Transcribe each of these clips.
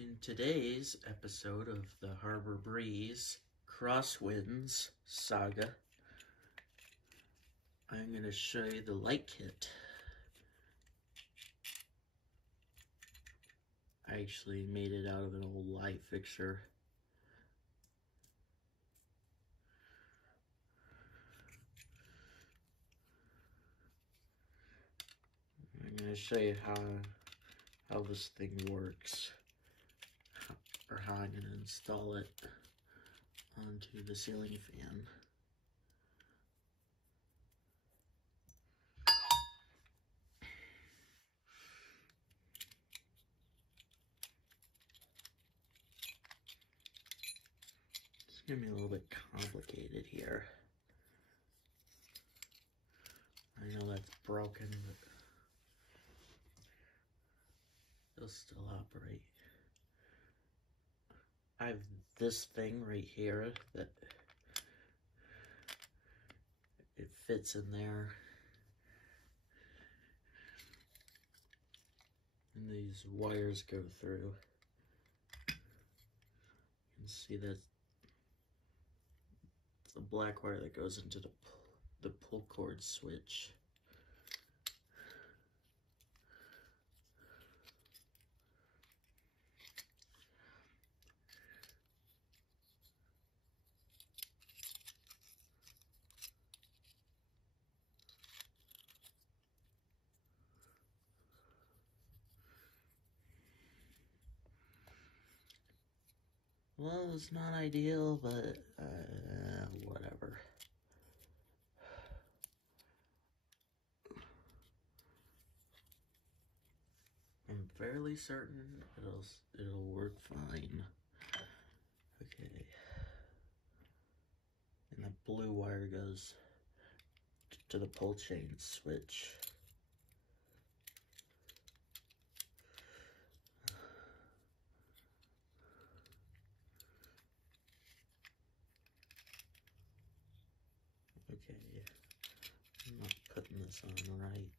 In today's episode of the Harbor Breeze Crosswinds saga, I'm going to show you the light kit. I actually made it out of an old light fixture. I'm going to show you how this thing works, or how I'm going to install it onto the ceiling fan. It's going to be a little bit complicated here. I know that's broken, but it'll still operate. I have this thing right here that it fits in there, and these wires go through. You can see that the black wire that goes into the pull cord switch. Well, it's not ideal, but whatever. I'm fairly certain it'll work fine. Okay. And the blue wire goes to the pull chain switch. Okay, I'm not putting this on right.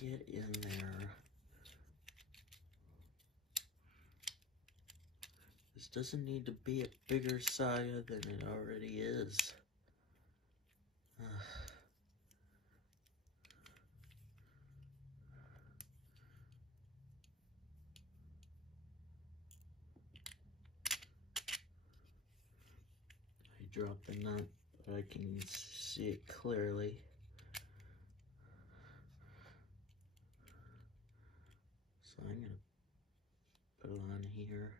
Get in there. This doesn't need to be a bigger saga than it already is. I dropped the nut, but I can see it clearly. So I'm gonna put it on here.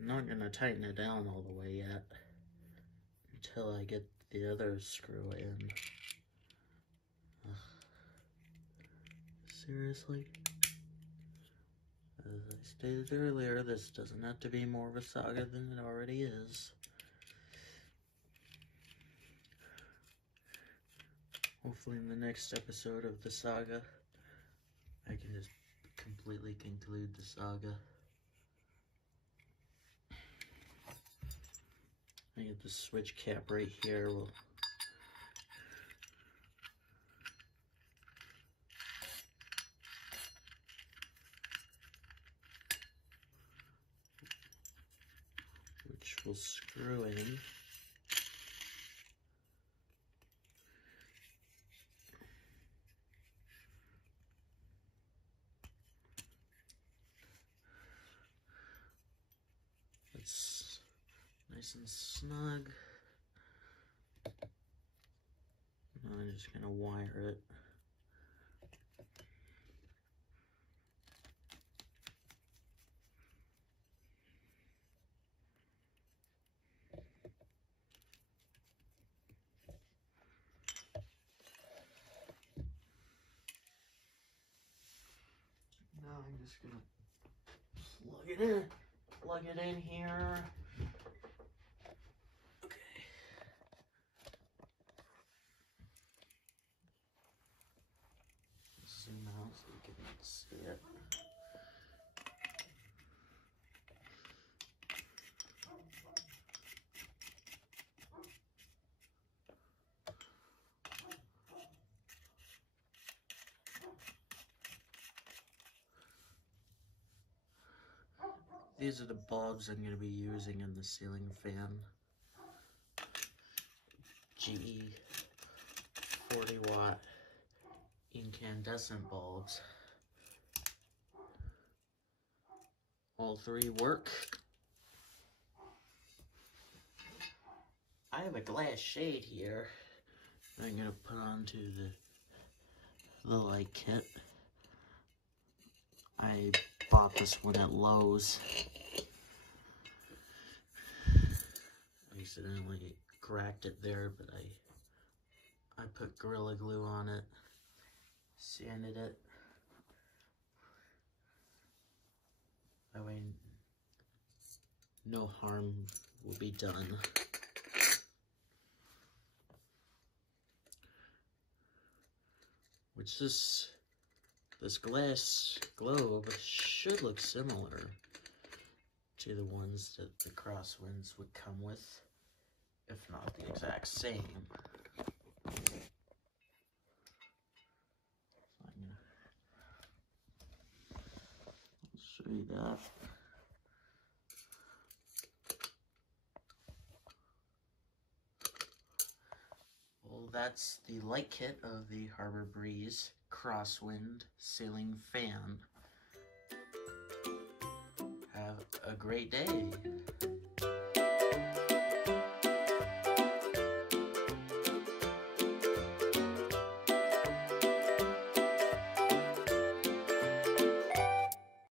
I'm not gonna tighten it down all the way yet until I get the other screw in. Ugh. Seriously? As I stated earlier, this doesn't have to be more of a saga than it already is. Hopefully in the next episode of the saga, I can just completely conclude the saga. I get the switch cap right here. Which will screw in. It's nice and snug. Now I'm just gonna wire it. Now I'm just gonna plug it in here. Okay. Zoom out so you can see it. These are the bulbs I'm going to be using in the ceiling fan. GE 40-watt incandescent bulbs. All three work. I have a glass shade here I'm going to put onto the light kit. I bought this one at Lowe's. I accidentally cracked it there, but I put Gorilla Glue on it, sanded it. That way no harm will be done. Which this glass globe should look similar to the ones that the Crosswinds would come with, if not the exact same. I'll show you that. Well, that's the light kit of the Harbor Breeze Crosswind ceiling fan. Have a great day.